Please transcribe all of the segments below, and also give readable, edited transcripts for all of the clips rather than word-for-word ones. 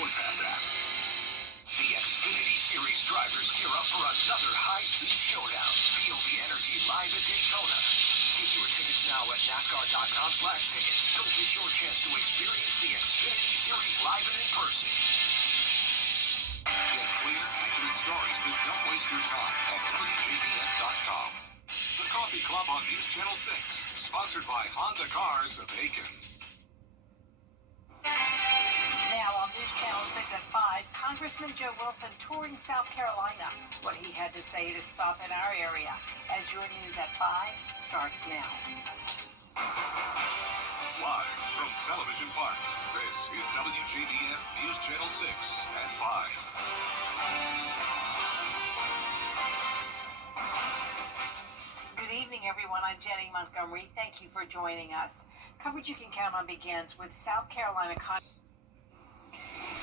Forecast app. The Xfinity Series drivers gear up for another high-speed showdown. Feel the energy live at Daytona. Get your tickets now at NASCAR.com/tickets. Don't miss your chance to experience the Xfinity Series live and in person. Get clear, accurate stories that don't waste your time at WJBF.com. The Coffee Club on News Channel 6, sponsored by Honda Cars of Aiken. Now on News Channel 6 at 5, Congressman Joe Wilson touring South Carolina. What he had to say to stop in our area. As your news at 5 starts now. Live from Television Park, this is WJBF News Channel 6 at 5. Good evening, everyone. I'm Jenny Montgomery. Thank you for joining us. Coverage you can count on begins with South Carolina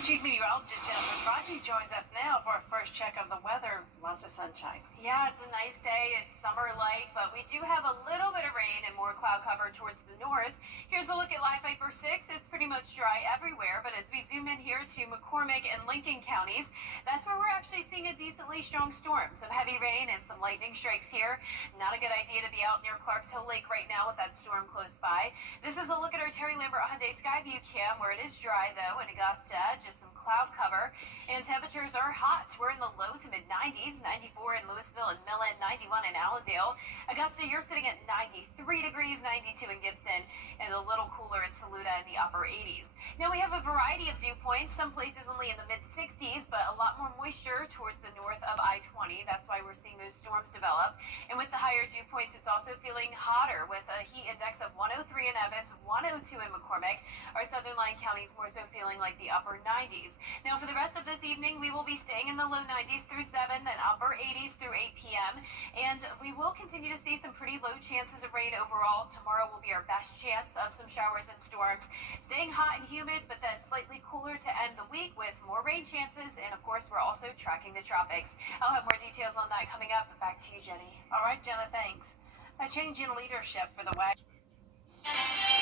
Chief Meteorologist Jennifer Tracci joins us now for a first check of the weather. Lots of sunshine. Yeah, it's a nice day. It's summer-like, but we do have a little bit of rain and more cloud cover towards the north. Here's a look at Live Viper 6. It's pretty much dry everywhere, but as we zoom in here to McCormick and Lincoln counties, that's where we're actually seeing a decently strong storm. Some heavy rain and some lightning strikes here. Not a good idea to be out near Clarks Hill Lake right now with that storm close by. This is a look at our Terry Lambert Hyundai Skyview cam, where it is dry, though, in Augusta. Just some cloud cover, and temperatures are hot. We're in the low to mid 90s, 94 in Louisville and Millen, 91 in Allendale. Augusta, you're sitting at 93 degrees, 92 in Gibson, and a little cooler in Saluda in the upper 80s. Now we have a variety of dew points, some places only in the mid 60s, but a lot more moisture towards the north of I-20. That's why we're seeing those storms develop. And with the higher dew points, it's also feeling hotter with a heat index of 103 in Evans, 102 in McCormick. Our southern line counties more so feeling like the upper 90s. Now for the rest of this evening, we will be staying in the low 90s through 7, then upper 80s through 8 p.m. And we will continue to see some pretty low chances of rain overall. Tomorrow will be our best chance of some showers and storms. Staying hot and humid, but then slightly cooler to end the week with more rain chances. And of course, we're also tracking the tropics. I'll have more details on that coming up. Back to you, Jenny. All right, Jenna, thanks. A change in leadership for the WAG.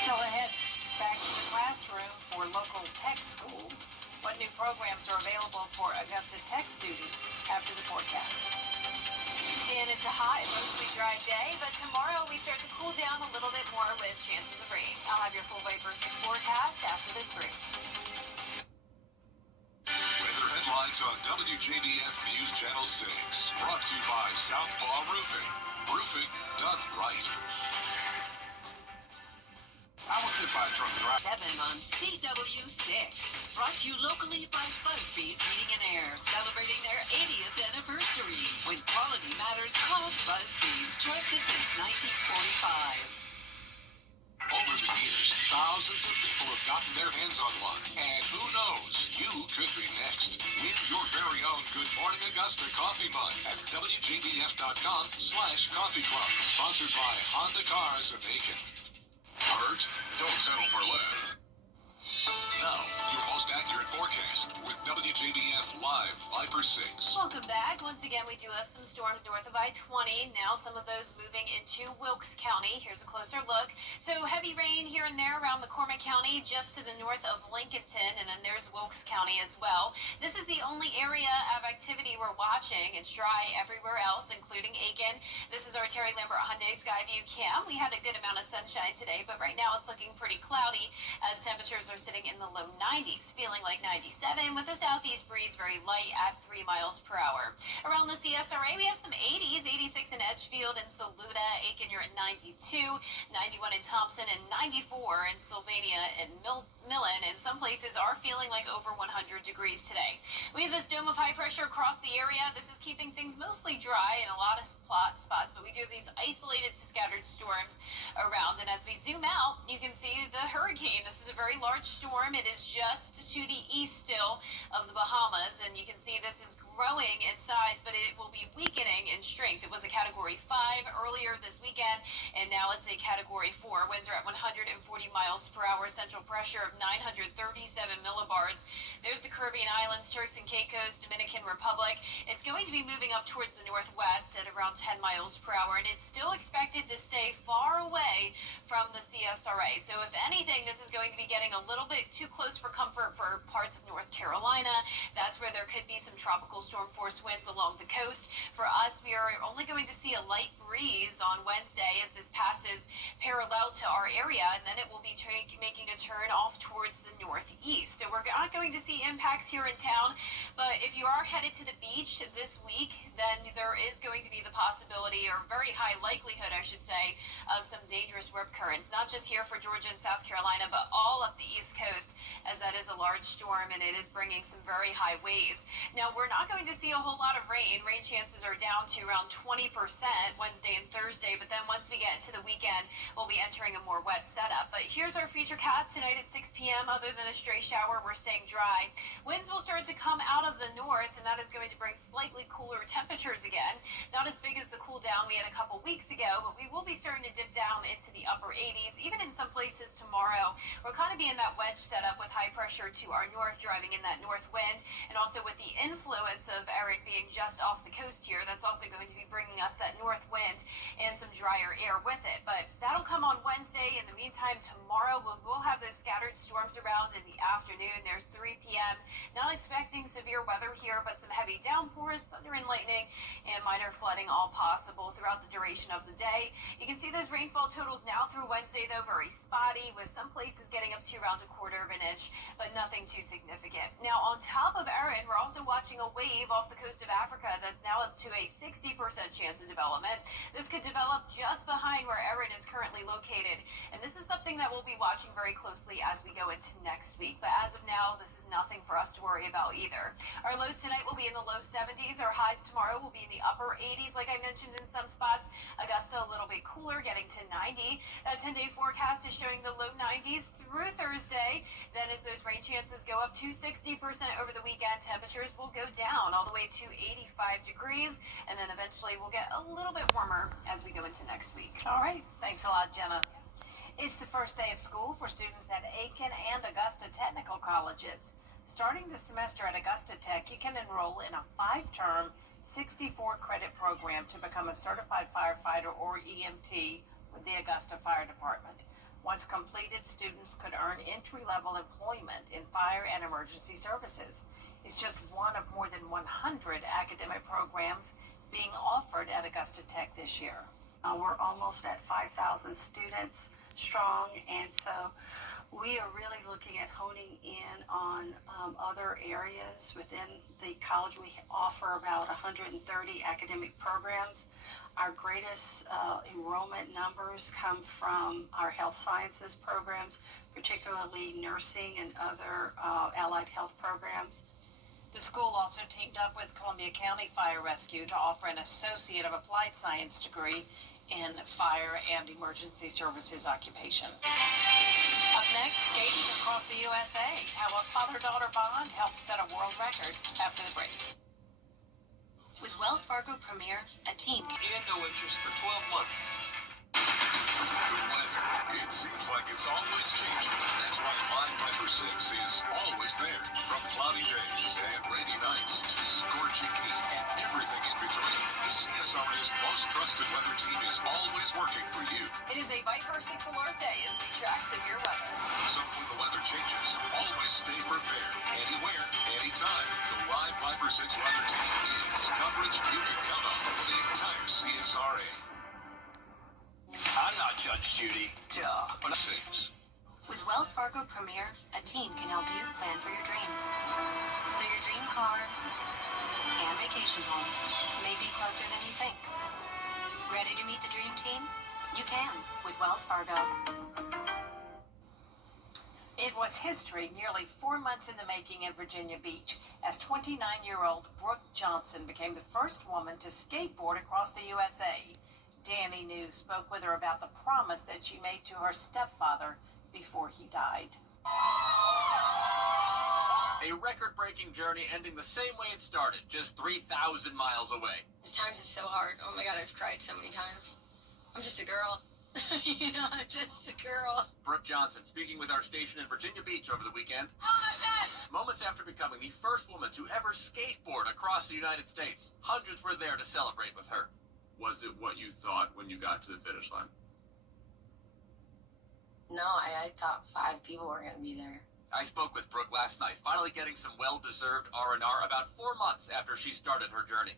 Still ahead, back to the classroom for local tech schools. What new programs are available for Augusta Tech students after the forecast? And it's a hot and mostly dry day, but tomorrow we start to cool down a little bit more with chances of rain. I'll have your full Viper 6 forecast after this break. Weather headlines on WJBF News Channel 6. Brought to you by Southpaw Roofing. Roofing done right. I was hit by a drunk driver. 7 on CW6. Brought to you locally by Busby's Heating and Air, celebrating their 80th anniversary. When quality matters, call Busby's. Trusted since 1945. Over the years, thousands of people have gotten their hands on one. And who knows, you could be next. Win your very own Good Morning Augusta coffee mug at WJBF.com/coffee club. Sponsored by Honda Cars of Aiken. Hurt? Don't settle for less. Now, your most accurate forecast with WJBF Live Viper 6. Welcome back. Once again, we do have some storms north of I-20. Now some of those moving into Wilkes County. Here's a closer look. So heavy rain here and there around McCormick County, just to the north of Lincolnton, and then there's Wilkes County as well. This is the only area of activity we're watching. It's dry everywhere else, including Aiken. This is our Terry Lambert Hyundai Skyview cam. We had a good amount of sunshine today, but right now it's looking pretty cloudy as temperatures are sitting in the low 90s, feeling like 97 with a southeast breeze very light at 3 miles per hour. Around the CSRA, we have some 80s, 86 in Edgefield and Saluda. Aiken, you're at 92, 91 in Thompson, and 94 in Sylvania and Millen. And some places are feeling like over 100 degrees today. We have this dome of high pressure across the area. This is keeping things mostly dry in a lot of spots, but we do have these isolated to scattered storms around. And as we zoom out, you can see the hurricane. This is a very large storm. It is just to the east still of the Bahamas, and you can see this is growing in size, but it will be weakening in strength. It was a Category 5 earlier this weekend, and now it's a Category 4. Winds are at 140 miles per hour, central pressure of 937 millibars. There's the Caribbean islands, Turks and Caicos, Dominican Republic. It's going to be moving up towards the northwest at around 10 miles per hour, and it's still expected to stay far away from the CSRA. So if anything, this is going to be getting a little bit too close for comfort for parts of North Carolina. That's where there could be some tropical storm force winds along the coast. For us, we are only going to see a light breeze on Wednesday as this passes parallel to our area, and then it will be making a turn off towards the northeast. So we're not going to see impacts here in town, but if you are headed to the beach this week, then there is going to be the possibility, or very high likelihood, I should say, of some dangerous rip currents, not just here for Georgia and South Carolina, but all up the East Coast, as that is a large storm and it is bringing some very high waves. Now, we're not going to see a whole lot of rain. Rain chances are down to around 20% Wednesday and Thursday, but then once we get into the weekend, we'll be entering a more wet setup. But here's our futurecast tonight at 6 p.m. Other than a stray shower, we're staying dry. Winds will start to come out of the north, and that is going to bring slightly cooler temperatures again. Not as big as the cool down we had a couple weeks ago, but we will be starting to dip down into the upper 80s, even in some places tomorrow. We'll kind of be in that wedge setup with high pressure to our north, driving in that north wind, and also with the influence of Eric being just off the coast here, that's also going to be bringing us that north wind and some drier air with it. But that'll come on Wednesday. In the meantime, tomorrow we'll have those scattered storms around in the afternoon. There's 3 p.m. Not expecting severe weather here, but some heavy downpours, thunder and lightning, and minor flooding all possible throughout the duration of the day. You can see those rainfall totals now through Wednesday, though, very spotty, with some places getting up to around 1/4 of an inch, but nothing too significant. Now, on top of Erin, we're also watching a wave off the coast of Africa that's now up to a 60% chance of development. This could develop just behind where Erin is currently located, and this is something that we'll be watching very closely as we go into next week. But as of now, this is nothing for us to worry about either. Our lows tonight will be in the low 70s. Our highs tomorrow will be in the upper 80s, like I mentioned in some spots. Augusta a little bit cooler, getting to 90. That 10-day forecast is showing the low 90s through Thursday. Then as those rain chances go up to 60% over the weekend, temperatures will go down all the way to 85 degrees, and then eventually we'll get a little bit warmer as we go into next week. All right. Thanks a lot, Jenna. It's the first day of school for students at Aiken and Augusta Technical Colleges. Starting this semester at Augusta Tech, you can enroll in a 5-term, 64-credit program to become a certified firefighter or EMT with the Augusta Fire Department. Once completed, students could earn entry-level employment in fire and emergency services. It's just one of more than 100 academic programs being offered at Augusta Tech this year. We're almost at 5,000 students strong, and so we are really looking at honing in on other areas within the college. We offer about 130 academic programs. Our greatest enrollment numbers come from our health sciences programs, particularly nursing and other allied health programs. The school also teamed up with Columbia County Fire Rescue to offer an Associate of Applied Science degree in fire and emergency services occupation. Up next, skating across the USA. How a father-daughter bond helped set a world record after the break. With Wells Fargo Premier, a team And no interest for 12 months. The weather, it seems like it's always changing. That's why Live Viper 6 is always there. From cloudy days and rainy nights to scorching heat and everything in between, the CSRA's most trusted weather team is always working for you. It is a Viper 6 alert day as we track severe weather. So when the weather changes, always stay prepared. Anywhere, anytime. The Live Viper 6 weather team is coverage you can count on for the entire CSRA. I'm not Judge Judy. Duh. But Six. With Wells Fargo Premier, a team can help you plan for your dreams. So your dream car and vacation home may be closer than you think. Ready to meet the dream team? You can with Wells Fargo. It was history nearly 4 months in the making in Virginia Beach as 29-year-old Brooke Johnson became the first woman to skateboard across the USA. Danny New spoke with her about the promise that she made to her stepfather before he died. A record-breaking journey ending the same way it started, just 3,000 miles away. Sometimes it's so hard. Oh my God, I've cried so many times. I'm just a girl. I'm just a girl. Brooke Johnson speaking with our station in Virginia Beach over the weekend. Moments after becoming the first woman to ever skateboard across the United States, hundreds were there to celebrate with her. Was it what you thought when you got to the finish line? No, I thought 5 people were going to be there. I spoke with Brooke last night, finally getting some well-deserved R&R about 4 months after she started her journey.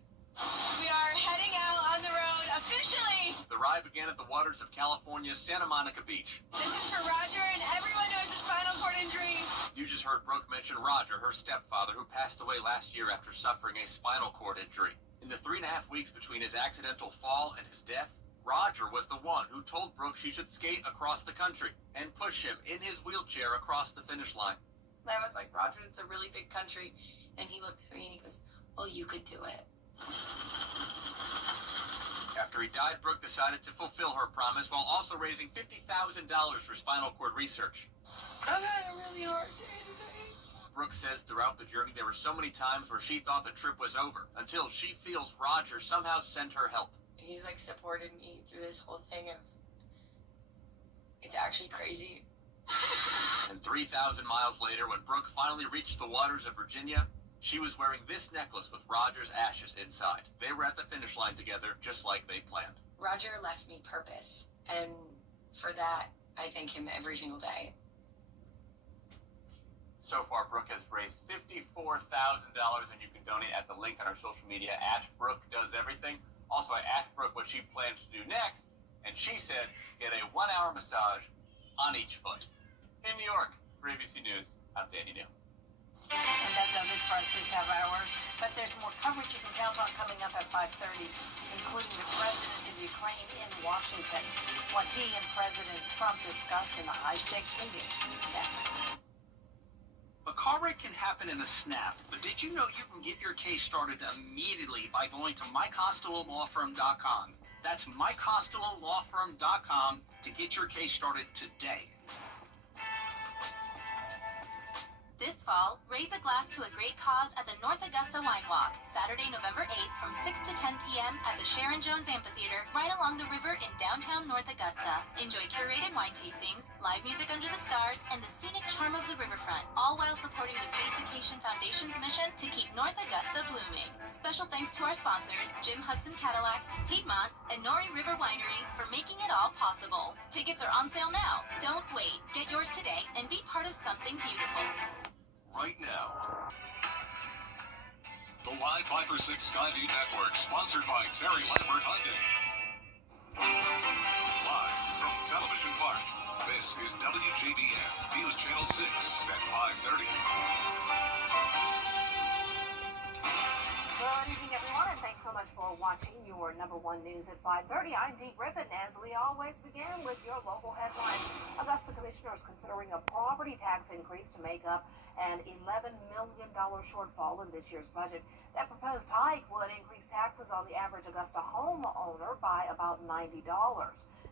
We are heading out on the road officially. The ride began at the waters of California's Santa Monica Beach. This is for Roger, and everyone knows his spinal cord injury. You just heard Brooke mention Roger, her stepfather, who passed away last year after suffering a spinal cord injury. In the 3.5 weeks between his accidental fall and his death, Roger was the one who told Brooke she should skate across the country and push him in his wheelchair across the finish line. And I was like, Roger, it's a really big country. And he looked at me and he goes, well, you could do it. After he died, Brooke decided to fulfill her promise while also raising $50,000 for spinal cord research. I've had a really hard day today. Brooke says throughout the journey there were so many times where she thought the trip was over until she feels Roger somehow sent her help. He's like supported me through this whole thing of, it's actually crazy. And 3,000 miles later, when Brooke finally reached the waters of Virginia, she was wearing this necklace with Roger's ashes inside. They were at the finish line together, just like they planned. Roger left me purpose, and for that, I thank him every single day. So far, Brooke has raised $54,000, and you can donate at the link on our social media at Brooke Does Everything. Also, I asked Brooke what she plans to do next, and she said get a 1-hour massage on each foot. In New York, for ABC News, I'm Danny New. And that does it for us this half hour. But there's more coverage you can count on coming up at 5:30, including the president of Ukraine in Washington, what he and President Trump discussed in a high-stakes meeting. Next. A car wreck can happen in a snap, but did you know you can get your case started immediately by going to MikeCostelloLawFirm.com? That's MikeCostelloLawFirm.com to get your case started today. This fall, raise a glass to a great cause at the North Augusta Wine Walk, Saturday, November 8th from 6 to 10 p.m. at the Sharon Jones Amphitheater, right along the river in downtown North Augusta. Enjoy curated wine tastings, live music under the stars, and the scenic charm of the riverfront, all while supporting the Beautification Foundation's mission to keep North Augusta blooming. Special thanks to our sponsors, Jim Hudson Cadillac, Piedmont, and Nori River Winery for making it all possible. Tickets are on sale now. Don't wait. Get yours today and be part of something beautiful. Right now. The Live 5 for 6 Skyview Network, sponsored by Terry Lambert Hyundai. Live from Television Park, this is WJBF, News Channel 6 at 5:30. Good evening, everyone, and thanks so much for watching your #1 news at 5:30. I'm Dee Griffin, as we always begin with your local headlines. Augusta commissioners considering a property tax increase to make up an $11 million shortfall in this year's budget. That proposed hike would increase taxes on the average Augusta homeowner by about $90.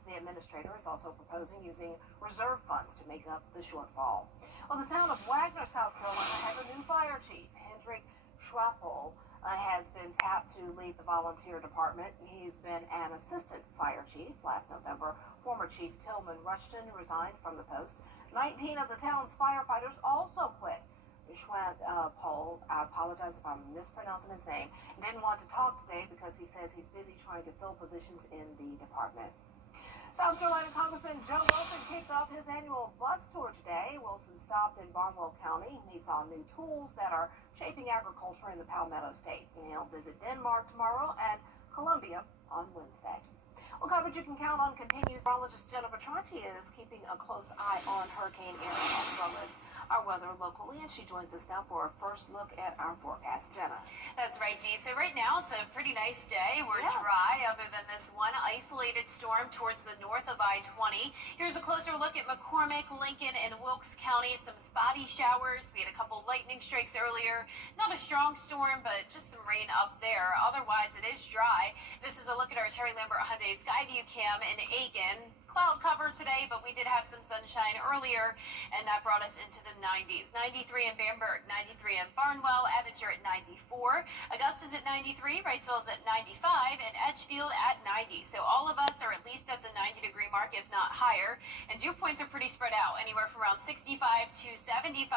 The administrator is also proposing using reserve funds to make up the shortfall. Well, the town of Wagner, South Carolina, has a new fire chief. Hendrik Schwappel has been tapped to lead the volunteer department. He's been an assistant fire chief. Last November, former Chief Tillman Rushton resigned from the post. 19 of the town's firefighters also quit. Schwappel, I apologize if I'm mispronouncing his name, didn't want to talk today because he says he's busy trying to fill positions in the department. South Carolina Congressman Joe Wilson kicked off his annual bus tour today. Wilson stopped in Barnwell County. He saw new tools that are shaping agriculture in the Palmetto State. He'll visit Denmark tomorrow and Columbia on Wednesday. Well, coverage you can count on continues. Meteorologist Jennifer Tronti is keeping a close eye on Hurricane Aaron as well as our weather locally, and she joins us now for a first look at our forecast. Jenna. That's right, Dee. So right now it's a pretty nice day. We're dry other than this one isolated storm towards the north of I-20. Here's a closer look at McCormick, Lincoln, and Wilkes County. Some spotty showers. We had a couple lightning strikes earlier. Not a strong storm, but just some rain up there. Otherwise, it is dry. This is a look at our Terry Lambert Hyundai Skyview cam in Aiken. Cloud cover today, but we did have some sunshine earlier, and that brought us into the 90s. 93 in Bamberg, 93 in Barnwell, Evanger at 94, Augusta's at 93, Wrightsville's at 95, and Edgefield at 90. So all of us are at least at the 90-degree mark, if not higher. And dew points are pretty spread out, anywhere from around 65 to 75.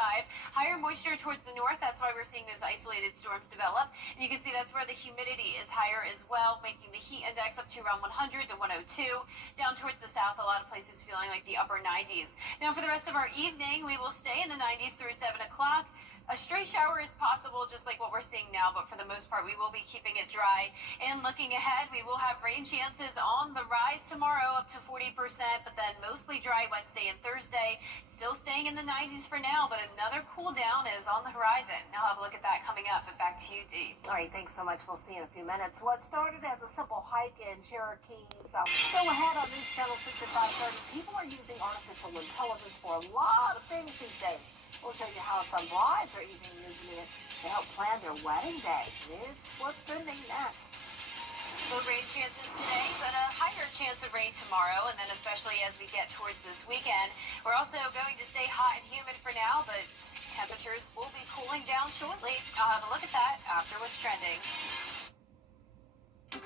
Higher moisture towards the north, that's why we're seeing those isolated storms develop. And you can see that's where the humidity is higher as well, making the heat index up to around 100 to 102. Down towards the south, south, a lot of places feeling like the upper 90s. Now, for the rest of our evening, we will stay in the 90s through 7 o'clock. A stray shower is possible, just like what we're seeing now, but for the most part, we will be keeping it dry. And looking ahead, we will have rain chances on the rise tomorrow, up to 40%, but then mostly dry Wednesday and Thursday. Still staying in the 90s for now, but another cool down is on the horizon. I'll have a look at that coming up, and back to you, Dee. All right, thanks so much. We'll see you in a few minutes. What started as a simple hike in Cherokee, South. Still ahead on News Channel 6 at 5:30. People are using artificial intelligence for a lot of things these days. We'll show you how some brides are even using it to help plan their wedding day. It's what's trending next. Low rain chances today, but a higher chance of rain tomorrow, and then especially as we get towards this weekend. We're also going to stay hot and humid for now, but temperatures will be cooling down shortly. I'll have a look at that after what's trending.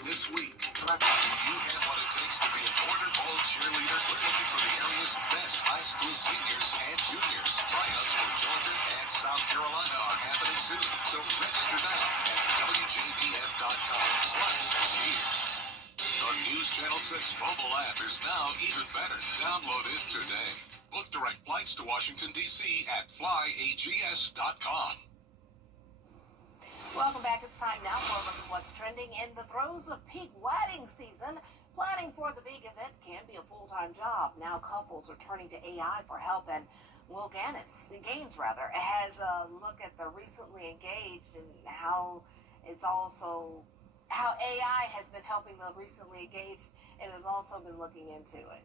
This week, you have what it takes to be a border ball cheerleader. We're looking for the area's best high school seniors and juniors. Tryouts for Georgia and South Carolina are happening soon, so register now at WJBF.com/cheer. The News Channel 6 mobile app is now even better. Download it today. Book direct flights to Washington, D.C. at flyags.com. Welcome back. It's time now for a look at what's trending in the throes of peak wedding season. Planning for the big event can be a full-time job. Now couples are turning to AI for help, and Will Gaines has a look at the recently engaged and how AI has been helping the recently engaged and has also been looking into it.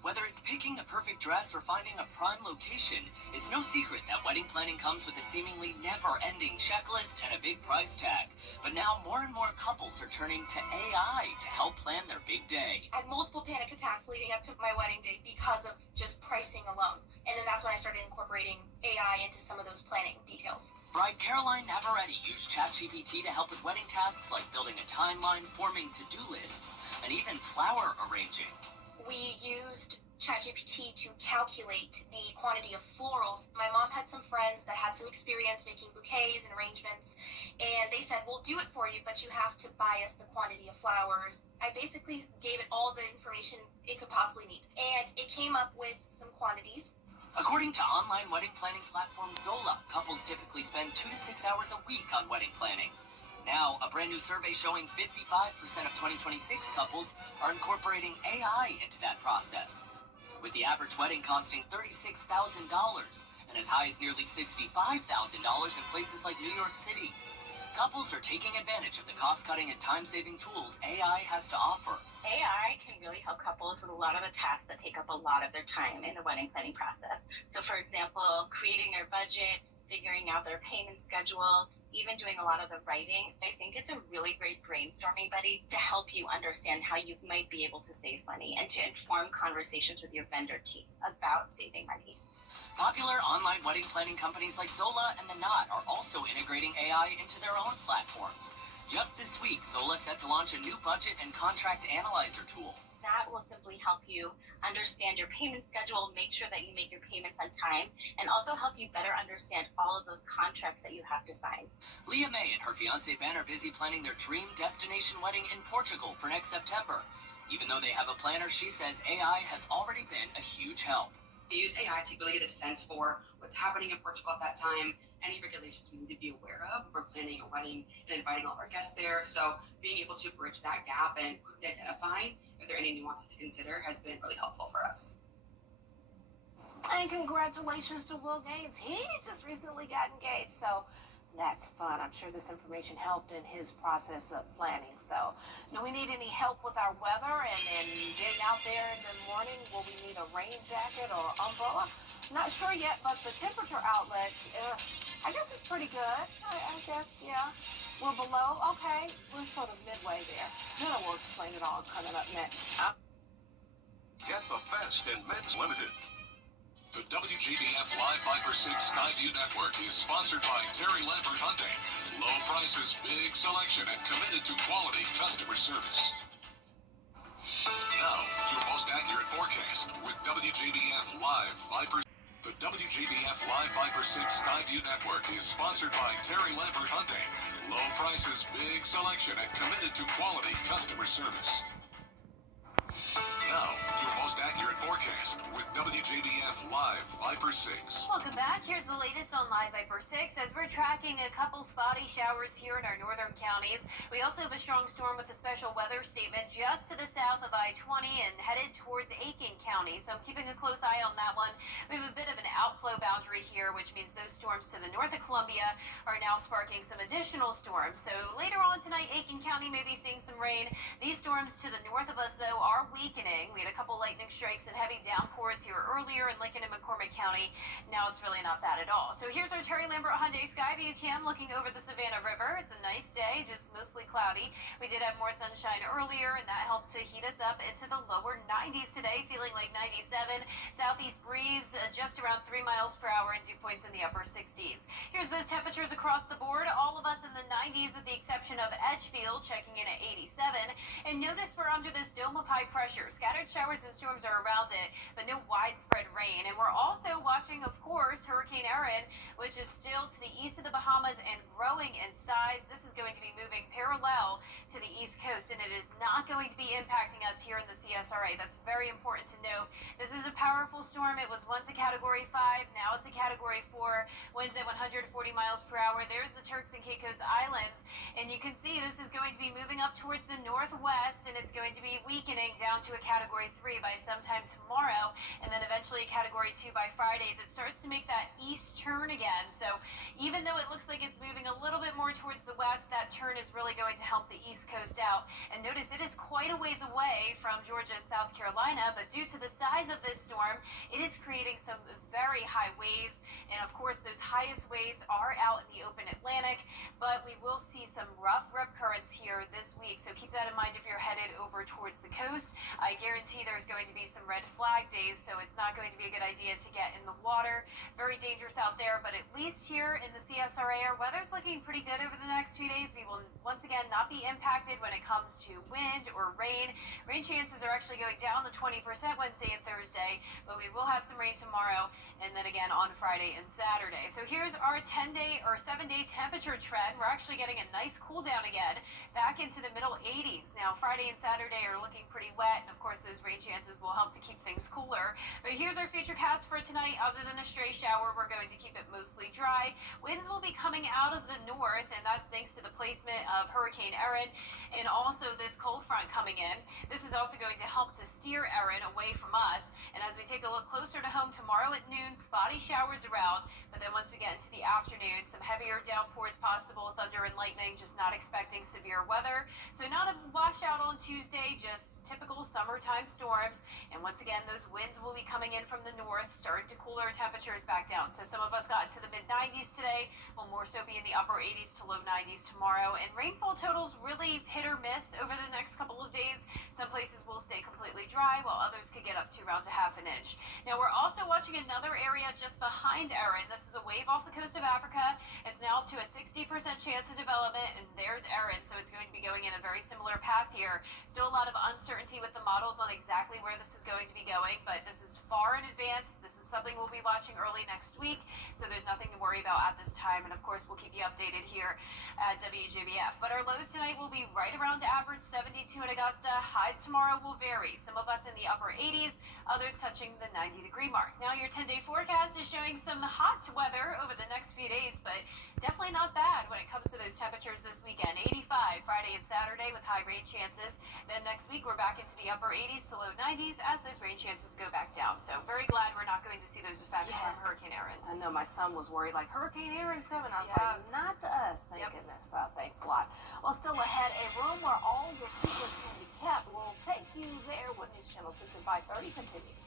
Whether it's picking the perfect dress or finding a prime location, it's no secret that wedding planning comes with a seemingly never-ending checklist and a big price tag. But now more and more couples are turning to AI to help plan their big day. I had multiple panic attacks leading up to my wedding day because of just pricing alone. And then that's when I started incorporating AI into some of those planning details. Bride Caroline Navarretti used ChatGPT to help with wedding tasks like building a timeline, forming to-do lists, and even flower arranging. We used ChatGPT to calculate the quantity of florals. My mom had some friends that had some experience making bouquets and arrangements, and they said, we'll do it for you, but you have to buy us the quantity of flowers. I basically gave it all the information it could possibly need, and it came up with some quantities. According to online wedding planning platform Zola, couples typically spend 2 to 6 hours a week on wedding planning. Now, a brand new survey showing 55% of 2026 couples are incorporating AI into that process, with the average wedding costing $36,000 and as high as nearly $65,000 in places like New York City. Couples are taking advantage of the cost-cutting and time-saving tools AI has to offer. AI can really help couples with a lot of the tasks that take up a lot of their time in the wedding planning process. So, for example, creating their budget, figuring out their payment schedule, even doing a lot of the writing. I think it's a really great brainstorming buddy to help you understand how you might be able to save money and to inform conversations with your vendor team about saving money. Popular online wedding planning companies like Zola and The Knot are also integrating AI into their own platforms. Just this week, Zola set to launch a new budget and contract analyzer tool. That will simply help you understand your payment schedule, make sure that you make your payments on time, and also help you better understand all of those contracts that you have to sign. Leah May and her fiancé Ben are busy planning their dream destination wedding in Portugal for next September. Even though they have a planner, she says AI has already been a huge help. We use AI to really get a sense for what's happening in Portugal at that time, any regulations we need to be aware of for planning a wedding and inviting all of our guests there. So being able to bridge that gap and quickly identify if there are any nuances to consider has been really helpful for us. And congratulations to Will Gaines. He just recently got engaged, so that's fun. I'm sure this information helped in his process of planning. So, do we need any help with our weather and getting out there in the morning? Will we need a rain jacket or umbrella? Not sure yet, but the temperature outlook, I guess it's pretty good. I guess, yeah. We're below. Okay, we're sort of midway there. Jenna will explain it all coming up next. Get the best in Men's Limited. The WJBF Live Viper 6 Skyview Network is sponsored by Terry Lambert Hyundai. Low prices, big selection, and committed to quality customer service. Now, your most accurate forecast with WJBF Live Viper. The WJBF Live Viper 6 Skyview Network is sponsored by Terry Lambert Hyundai. Low prices, big selection, and committed to quality customer service. Now, your forecast with WJBF Live Viper 6. Welcome back. Here's the latest on Live Viper 6 as we're tracking a couple spotty showers here in our northern counties. We also have a strong storm with a special weather statement just to the south of I-20 and headed towards Aiken County. So I'm keeping a close eye on that one. We have a bit of an outflow boundary here, which means those storms to the north of Columbia are now sparking some additional storms. So later on tonight, Aiken County may be seeing some rain. These storms to the north of us, though, are weakening. We had a couple lightning strikes and heavy downpours here earlier in Lincoln and McCormick County. Now it's really not bad at all. So here's our Terry Lambert Hyundai Skyview cam looking over the Savannah River. It's a nice day, just mostly cloudy. We did have more sunshine earlier, and that helped to heat us up into the lower 90s today, feeling like 97. Southeast breeze just around 3 miles per hour and dew points in the upper 60s. Here's those temperatures across the board. All of us in the 90s with the exception of Edgefield, checking in at 87. And notice we're under this dome of high pressure. Scattered showers and storms are around it, but no widespread rain. And we're also watching, of course, Hurricane Erin, which is still to the east of the Bahamas and growing in size. This is going to be moving parallel to the East Coast, and it is not going to be impacting us here in the CSRA. That's very important to note. This is a powerful storm. It was once a Category 5. Now it's a Category 4. Winds at 140 miles per hour. There's the Turks and Caicos Islands, and you can see this is going to be moving up towards the northwest, and it's going to be weakening down to a Category 3 by sometime tomorrow, and then eventually a Category 2 by Fridays. It starts to make that east turn again. So even though it looks like it's moving a little bit more towards the west, that turn is really going to help the East Coast out. And notice it is quite a ways away from Georgia and South Carolina, but due to the size of this storm, it is creating some very high waves. And of course, those highest waves are out in the open Atlantic, but we will see some rough rip currents here this week. So keep that in mind if you're headed over towards the coast. I guarantee there's going to be some red flag days, so it's not going to be a good idea to get in the water. Very dangerous out there, but at least here in the CSRA, our weather's looking pretty good over the next few days. We will once again not be impacted when it comes to wind or rain. Rain chances are actually going down to 20% Wednesday and Thursday, but we will have some rain tomorrow and then again on Friday and Saturday. So here's our 10-day or 7-day temperature trend. We're actually getting a nice cool down again, back into the middle 80s. Now Friday and Saturday are looking pretty wet, and of course those rain chances will help to keep things cooler. But here's our future cast for tonight. Other than a stray shower, we're going to keep it mostly dry. Winds will be coming out of the north, and that's thanks to the placement of Hurricane Erin and also this cold front coming in. This is also going to help to steer Erin away from us. And as we take a look closer to home tomorrow at noon, spotty showers around, but then once we get into the afternoon, some heavier downpours possible, thunder and lightning, just not expecting severe weather. So not a washout on Tuesday, just typical summertime storms. And once again, those winds will be coming in from the north, starting to cool our temperatures back down. So some of us got into the mid-90s today. We'll more so be in the upper 80s to low 90s tomorrow. And rainfall totals really hit or miss over the next couple of days. Some places will stay completely dry, while others could get up to around a half an inch. Now, we're also watching another area just behind Erin. This is a wave off the coast of Africa. It's now up to a 60% chance of development, and there's Erin. So it's going to be going in a very similar path here. Still a lot of uncertainty with the models on exactly where this is going to be going, but this is far in advance. This is something we'll be watching early next week, so there's nothing to worry about at this time. And of course, we'll keep you updated here at WJBF. But our lows tonight will be right around average, 72 in Augusta. Highs tomorrow will vary. Some of us in the upper 80s, others touching the 90-degree mark. Now, your 10-day forecast is showing some hot weather over the next few days, but definitely not bad when it comes to those temperatures this weekend. 85 Friday and Saturday with high rain chances. Then next week, we're back into the upper 80s to low 90s as those rain chances go back down. So very glad we're not going to see those effects from Hurricane Erin. I know my son was worried, like, Hurricane Erin's coming. I was like, not to us, thank goodness. Thanks a lot. Well, still ahead, a room where all your secrets can be kept will take you there when News Channel 6 and 5:30 continues.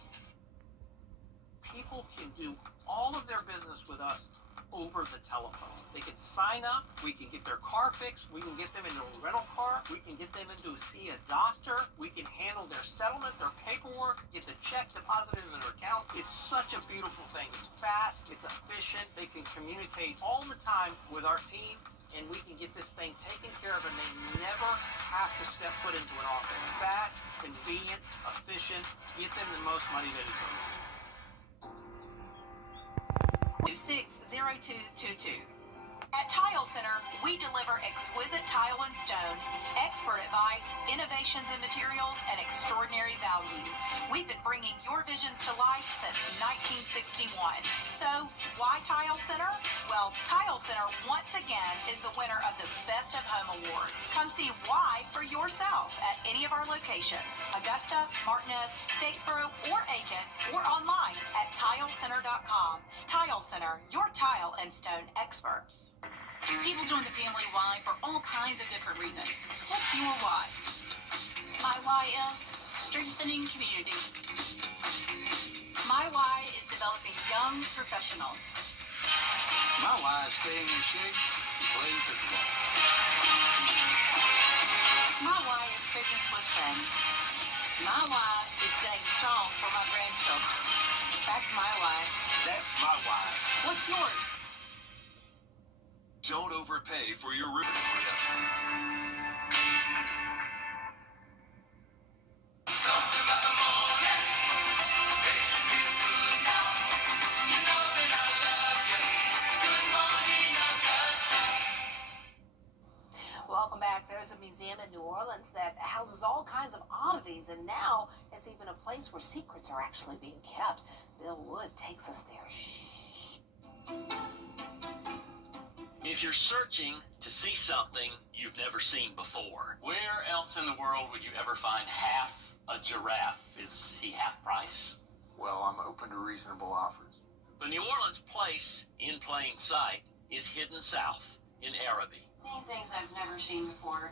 People can do all of their business with us over the telephone. They can sign up, we can get their car fixed, we can get them into a rental car, we can get them in to see a doctor, we can handle their settlement, their paperwork, get the check deposited in their account. It's such a beautiful thing. It's fast, it's efficient, they can communicate all the time with our team, and we can get this thing taken care of, and they never have to step foot into an office. Fast, convenient, efficient, get them the most money they deserve. 60222. At Tile Center, we deliver exquisite tile and stone, expert advice, innovations in materials, and extraordinary value. We've been bringing your visions to life since 1961. So, why Tile Center? Well, Tile Center, once again, is the winner of the Best of Home Award. Come see why for yourself at any of our locations, Augusta, Martinez, Statesboro, or Aiken, or online at tilecenter.com. Tile Center, your tile and stone experts. People join the family why for all kinds of different reasons. What's your why? My why is strengthening community. My why is developing young professionals. My why is staying in shape and playing pickleball. My why is fitness with friends. My why is staying strong for my grandchildren. That's my why. That's my why. What's yours? Don't overpay for your river. Welcome back. There's a museum in New Orleans that houses all kinds of oddities, and now it's even a place where secrets are actually being kept. Bill Wood takes us there. Shh. If you're searching to see something you've never seen before, where else in the world would you ever find half a giraffe? Is he half price? Well, I'm open to reasonable offers. The New Orleans place in plain sight is hidden south in Araby. Seeing things I've never seen before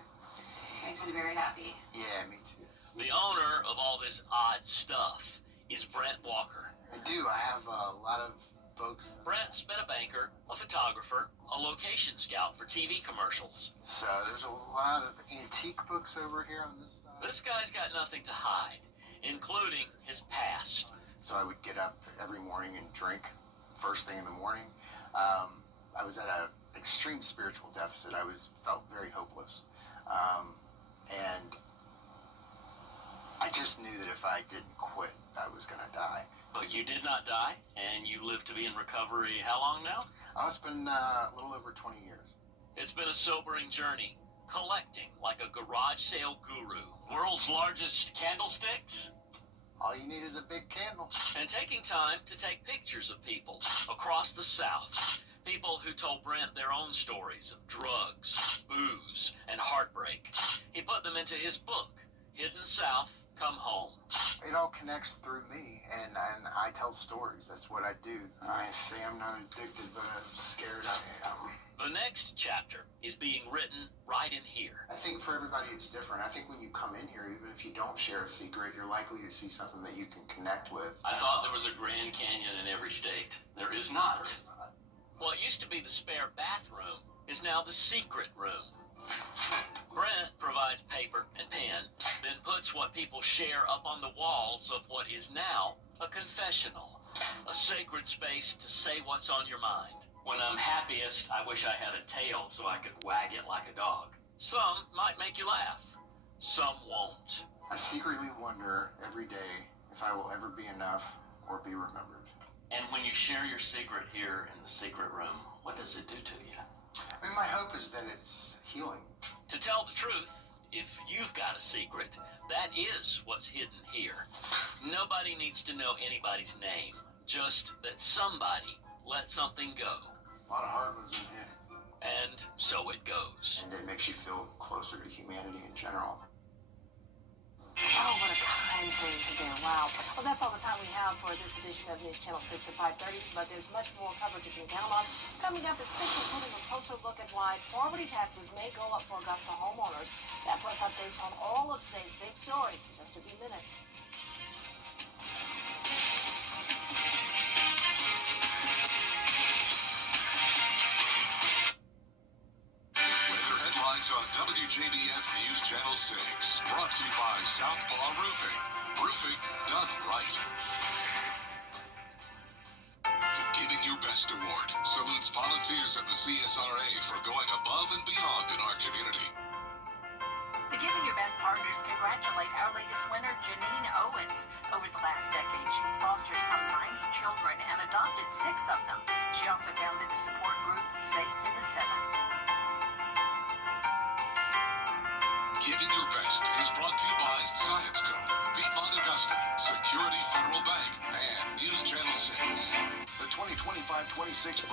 makes me very happy. Yeah, me too. The owner of all this odd stuff is Brent Walker. I do. I have a lot of folks. Brent's been a banker, a photographer, a location scout for TV commercials. So there's a lot of antique books over here on this side. This guy's got nothing to hide, including his past. So I would get up every morning and drink first thing in the morning. I was at an extreme spiritual deficit. I felt very hopeless. And I just knew that if I didn't quit, I was going to die. But you did not die, and you lived to be in recovery how long now? Oh, it's been a little over 20 years. It's been a sobering journey, collecting like a garage sale guru. World's largest candlesticks? All you need is a big candle. And taking time to take pictures of people across the South. People who told Brent their own stories of drugs, booze, and heartbreak. He put them into his book, Hidden South, Come Home. It all connects through me, and I tell stories. That's what I do. I say I'm not addicted, but I'm scared I am. The next chapter is being written right in here. I think for everybody it's different. I think when you come in here, even if you don't share a secret, you're likely to see something that you can connect with. I thought there was a Grand Canyon in every state. There is not. What used to be the spare bathroom is now the secret room. Brent provides paper and pen, then puts what people share up on the walls of what is now a confessional, a sacred space to say what's on your mind. When I'm happiest, I wish I had a tail so I could wag it like a dog. Some might make you laugh, some won't. I secretly wonder every day if I will ever be enough or be remembered. And when you share your secret here in the secret room, what does it do to you? I mean, my hope is that it's healing. To tell the truth, if you've got a secret, that is what's hidden here. Nobody needs to know anybody's name, just that somebody let something go. A lot of hard ones in here. And so it goes. And it makes you feel closer to humanity in general. Oh, what a kind thing to do. Wow. Well, that's all the time we have for this edition of News Channel 6 at 5:30, but there's much more coverage you can count on. Coming up at 6, including a closer look at why property taxes may go up for Augusta homeowners. That plus updates on all of today's big stories in just a few minutes. On WJBF News Channel 6. Brought to you by Southpaw Roofing. Roofing done right. The Giving Your Best Award salutes volunteers at the CSRA for going above and beyond in our community. The Giving Your Best partners congratulate our latest winner, Janine Owens. Over the last decade, she's fostered some 90 children and adopted 6 of them. She also founded the support group Safe in the 7. Giving Your Best is brought to you by Science Co, Piedmont Augusta, Security Federal Bank, and News Channel 6. The 2025-26